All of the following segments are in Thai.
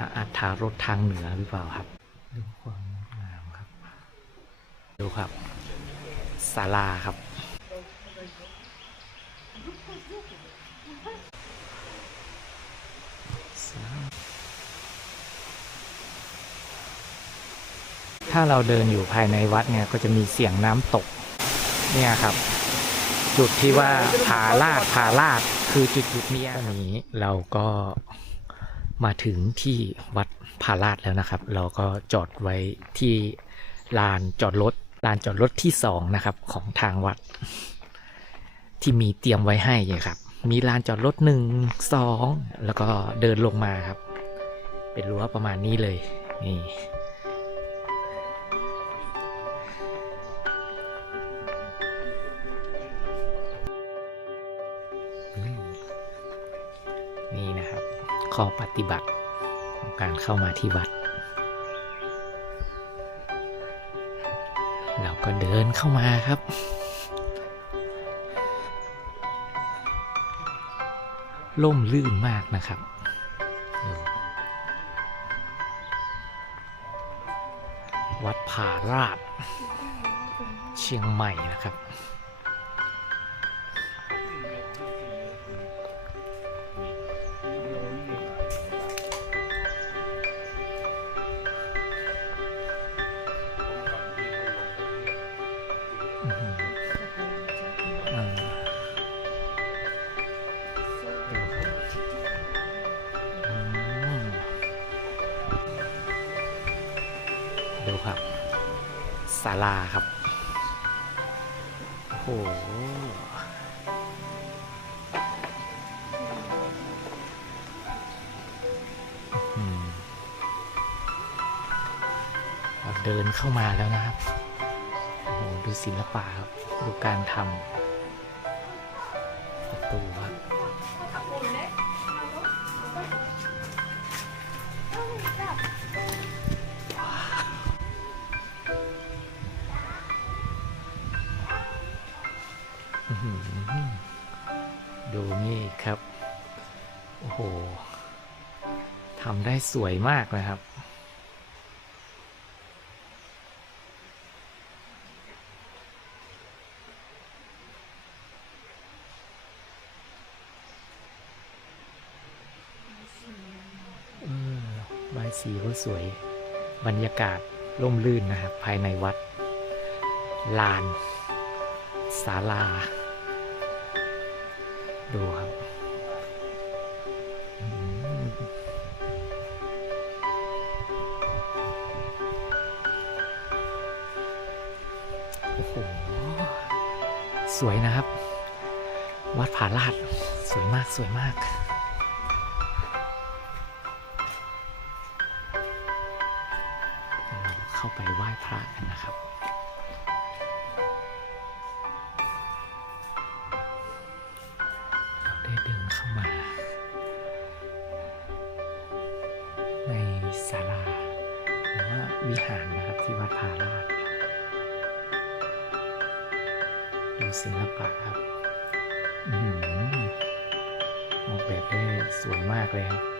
ระอัฐารถทางเหนือหรือเปล่าครับดูความงดงามครับ ดูครับศาลาครับ ถ้าเราเดินอยู่ภายในวัดเนี่ยก็จะมีเสียงน้ำตก เนี่ยครับ จุดที่ว่าผาลาดผาลาดคือจุดจุดๆเนี้ยนี้เราก็ มาถึงที่วัดพาลาดแล้วนะครับ เราก็จอดไว้ที่ลานจอดรถลานจอดรถที่สองนะครับของทางวัด ที่มีเตรียมไว้ให้ครับ มีลานจอดรถหนึ่งสองแล้วก็เดินลงมาครับ เป็นรั้วประมาณนี้เลยนี่ ข้อปฏิบัติของการเข้ามาที่วัด เราก็เดินเข้ามาครับ ล่มลื่นมากนะครับวัดผาราดเชียงใหม่นะครับ ดูครับศาลาครับ โอ้โหเราเดินเข้ามาแล้วนะครับ โอ้โห ดูศิลปะครับ ดูการทำประตูครับ ดูนี่ครับ โอ้โหทำได้สวยมากนะครับ เออใบสีก็สวย บรรยากาศร่มรื่นนะครับ ภายในวัด ลานศาลา ดูครับ โอ้โห สวยนะครับ วัดผาลาด สวยมาก สวยมาก ศาลาหรือว่าวิหารนะครับที่วัดพาราชดูศิลปะครับอือหือออกแบบได้สวยมากเลยครับ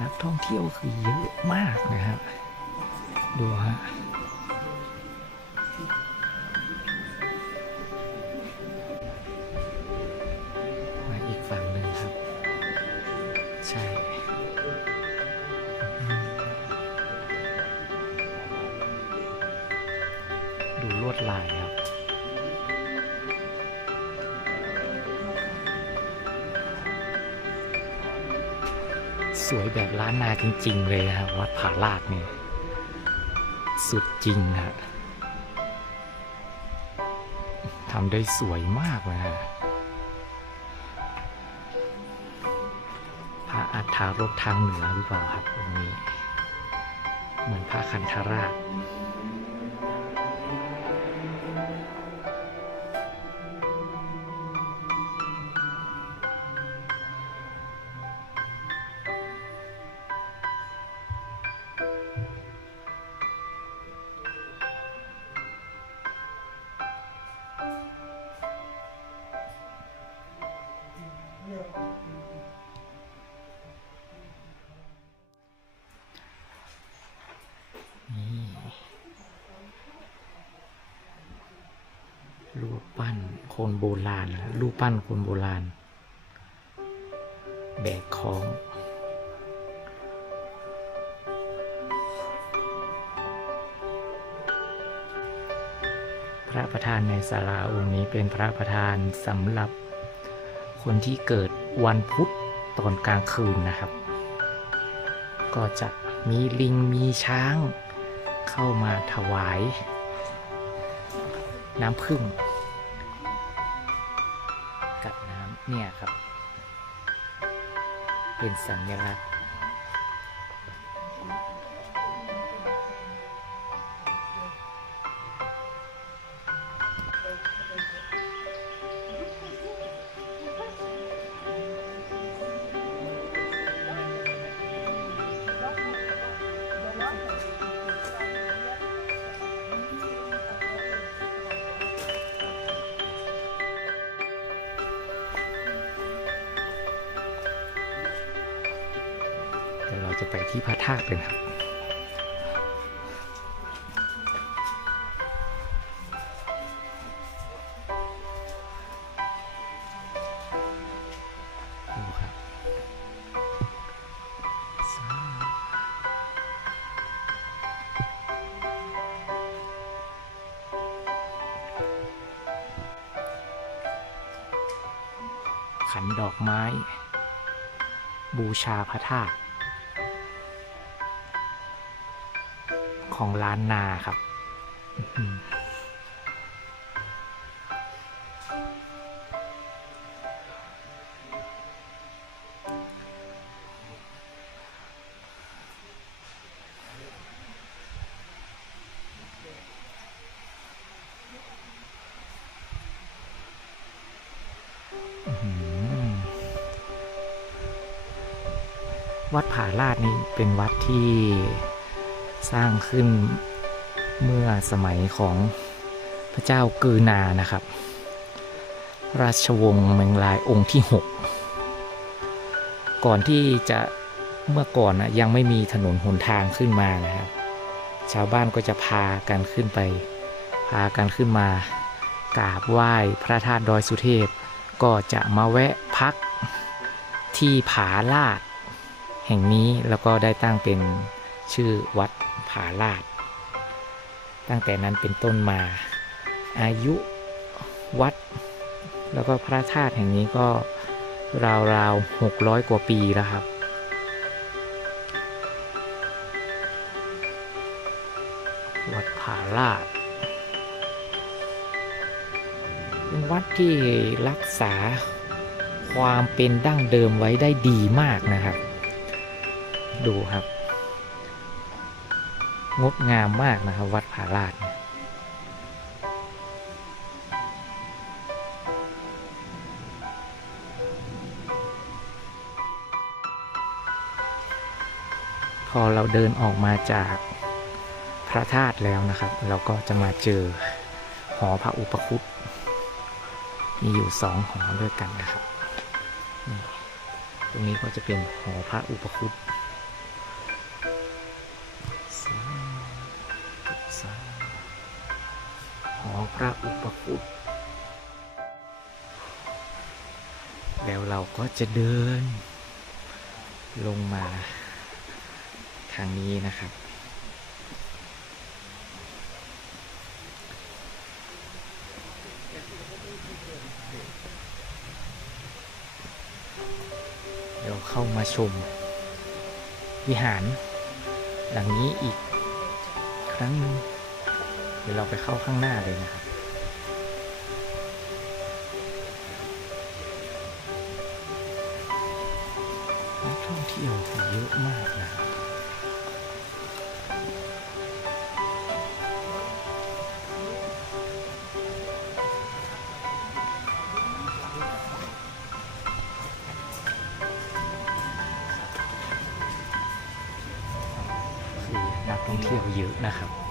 นักท่องเที่ยวคือเยอะมากนะครับ ดูฮะ จริงเลยนะวัดผาลาดเนี่ยสุดจริงฮะทำได้สวยมากเลยฮะพระอัฏฐารถทางเหนือหรือเปล่าครับตรงนี้ เหมือนพระคันธราช คนโบราณรูปปั้นคนโบราณ แบกของพระประธานในศาลาองค์นี้เป็นพระประธานสำหรับคนที่เกิดวันพุธตอนกลางคืนนะครับ ก็จะมีลิงมีช้างเข้ามาถวาย น้ำผึ้ง เนี่ยครับ เป็นสัญลักษณ์ จะไปที่พระธาตุกันครับดูครับขันดอกไม้ บูชาพระธาตุ ของร้านนาครับวัดผาลาดนี่เป็นวัดที่ สร้างขึ้นเมื่อสมัยของพระเจ้ากือนานะครับ ราชวงศ์เมงลายองค์ที่ 6 ก่อนที่จะเมื่อก่อนนะยังไม่มีถนนหนทางขึ้นมานะครับ ชาวบ้านก็จะพากันขึ้นไป พากันขึ้นมากราบไหว้พระธาตุดอยสุเทพ ก็จะมาแวะพักที่ผาลาด แห่งนี้แล้วก็ได้ตั้งเป็น ชื่อวัดผาลาด ตั้งแต่นั้นเป็นต้นมา อายุวัด แล้วก็พระธาตุแห่งนี้ก็ราวๆหกร้อยกว่าปีแล้วครับวัดผาลาด เป็นวัดที่รักษาความเป็นดั้งเดิมไว้ได้ดีมากนะครับ ดูครับ งดงามมากนะครับ วัดผาลาดเนี่ยพอเราเดินออกมาจากพระธาตุแล้วนะครับ เราก็จะมาเจอหอพระอุปคุตมีอยู่สองหอด้วยกันนะครับ ตรงนี้ก็จะเป็นหอพระอุปคุต พระอุปคุตแล้วเราก็จะเดิน ลงมาทางนี้นะครับ เดี๋ยวเข้ามาชม วิหารหลังนี้อีกครั้งหนึงเดี๋ยวเราไปเข้าข้างหน้าเลยนะครับ ท่องเที่ยวเยอะมากนะคือนักท่องเที่ยวเยอะนะครับ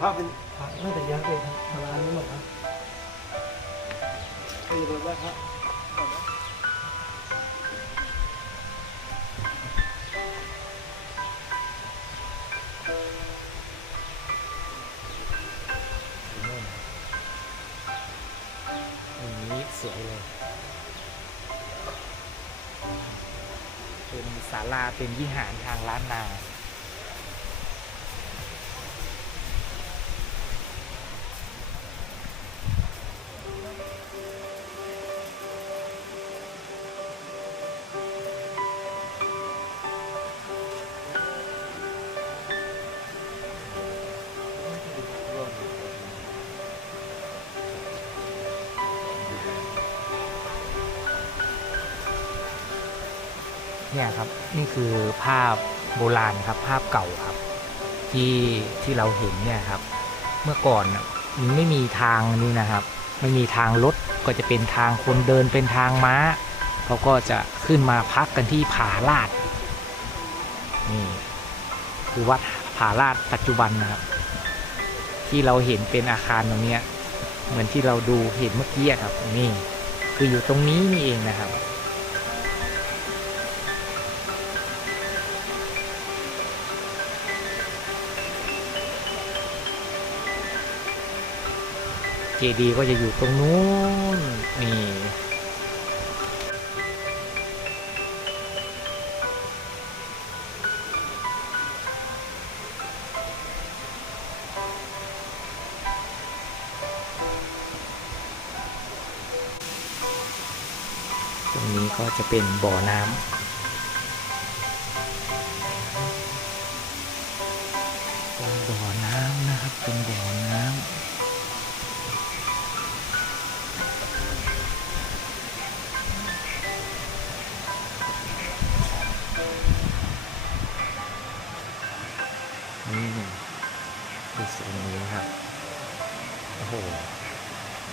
ก็เอาผ้าเป็นผ้าน่าจะยัดเลยครับทางร้านนี้หมดนะไปดูรถได้ครับก่อนนะตรงนี้สวยเลย เป็นศาลาเป็นวิหารทางล้านนา เนี่ยครับนี่คือภาพโบราณครับ ภาพเก่าครับ ที่ที่เราเห็นเนี่ยครับ เมื่อก่อนมันไม่มีทางนี่นะครับ ไม่มีทางรถก็จะเป็นทางคนเดินเป็นทางม้าเขาก็จะขึ้นมาพักกันที่ผาลาดนี่คือวัดผาลาดปัจจุบันนะครับ ที่เราเห็นเป็นอาคารตรงนี้เหมือนที่เราดูเห็นเมื่อกี้ครับนี่คืออยู่ตรงนี้นี่เองนะครับ เจดีย์ก็จะอยู่ตรงนู้นนี่ตรงนี้ก็จะเป็นบ่อน้ำเป็นบ่อน้ำนะครับ เป็นบ่อน้ำ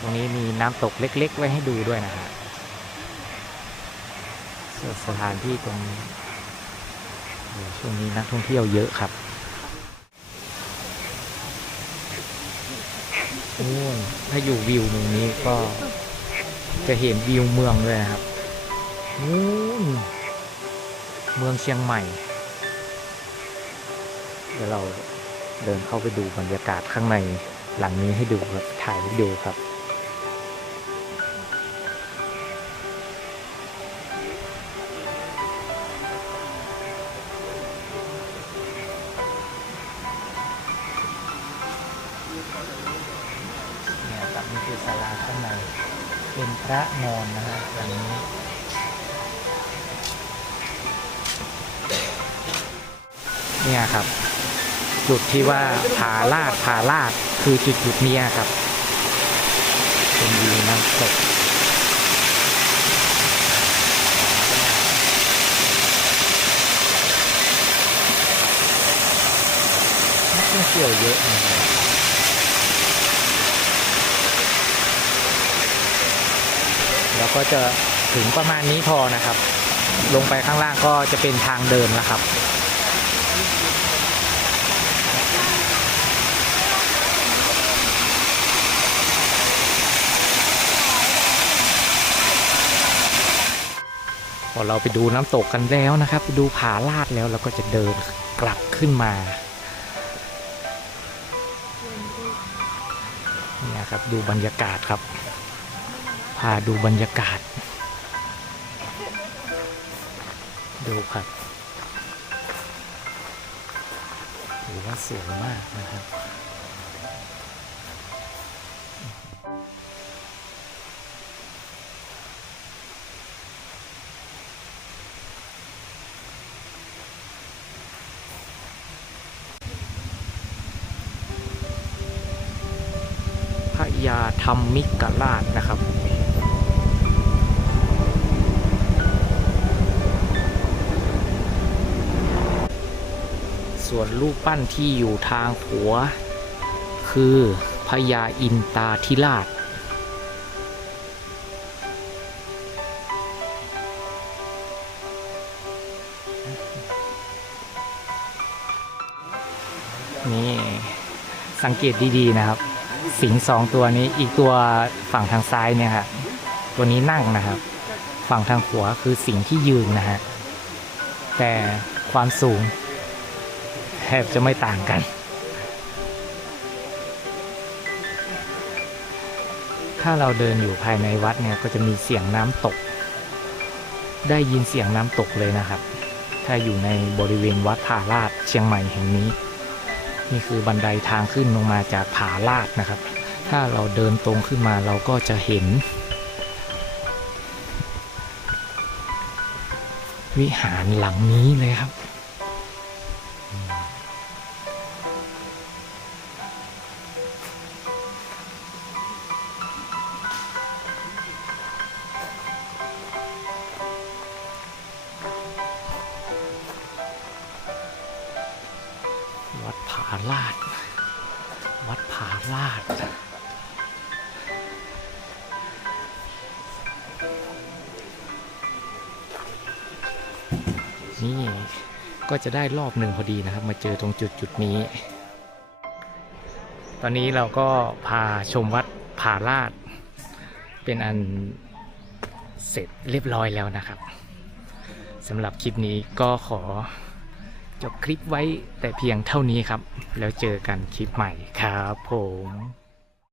รงนี้มีน้ำตกเล็ก ๆ ไว้ให้ดูด้วยนะฮะสสถานที่ตรงนี้ช่วงนี้นักท่องเที่ยวเยอะครับโอ้ถ้าอยู่วิวมุมนี้ก็จะเห็นวิวเมืองเลยนะครับนู่นเมืองเชียงใหม่ เดี๋ยวเราเดินเข้าไปดูบรรยากาศข้างในหลังนี้ให้ดูครับถ่ายให้ดูครับ คือศาลาข้างในเป็นพระนอนนะฮะหลังนี้เนี่ยครับ จุดที่ว่าผาลาดผาลาดคือจุดจุดเนี้ยครับเป็นวิวน้ำตกนักท่องเที่ยวเยอะนะครับ ก็จะถึงประมาณนี้พอนะครับ ลงไปข้างล่างก็จะเป็นทางเดินแล้วครับพอเราไปดูน้ำตกกันแล้วนะครับ ดูผาลาดแล้วเราก็จะเดินกลับขึ้นมาเนี่ยครับดูบรรยากาศครับ พาดูบรรยากาศ ดูครับถือว่าสวยมากนะครับพระยาธรรมิกราชนะครับ ส่วนรูปปั้นที่อยู่ทางหัว คือพญาอินตาธิราช นี่สังเกตดีๆนะครับ สิงสองตัวนี้อีกตัวฝั่งทางซ้ายเนี่ยครับตัวนี้นั่งนะครับ ฝั่งทางขวาคือสิงที่ยืนนะฮะแต่ความสูง แทบจะไม่ต่างกัน ถ้าเราเดินอยู่ภายในวัดเนี่ยก็จะมีเสียงน้ำตก ได้ยินเสียงน้ำตกเลยนะครับ ถ้าอยู่ในบริเวณวัดผาลาดเชียงใหม่แห่งนี้ นี่คือบันไดทางขึ้นลงมาจากผาลาดนะครับ ถ้าเราเดินตรงขึ้นมาเราก็จะเห็น วิหารหลังนี้เลยครับ วัดผาลาด วัดผาลาด นี่ก็จะได้รอบหนึ่งพอดีนะครับ มาเจอตรงจุดจุดนี้ ตอนนี้เราก็พาชมวัดผาลาด เป็นอันเสร็จเรียบร้อยแล้วนะครับสำหรับคลิปนี้ก็ขอ จบคลิปไว้แต่เพียงเท่านี้ครับ แล้วเจอกันคลิปใหม่ครับผม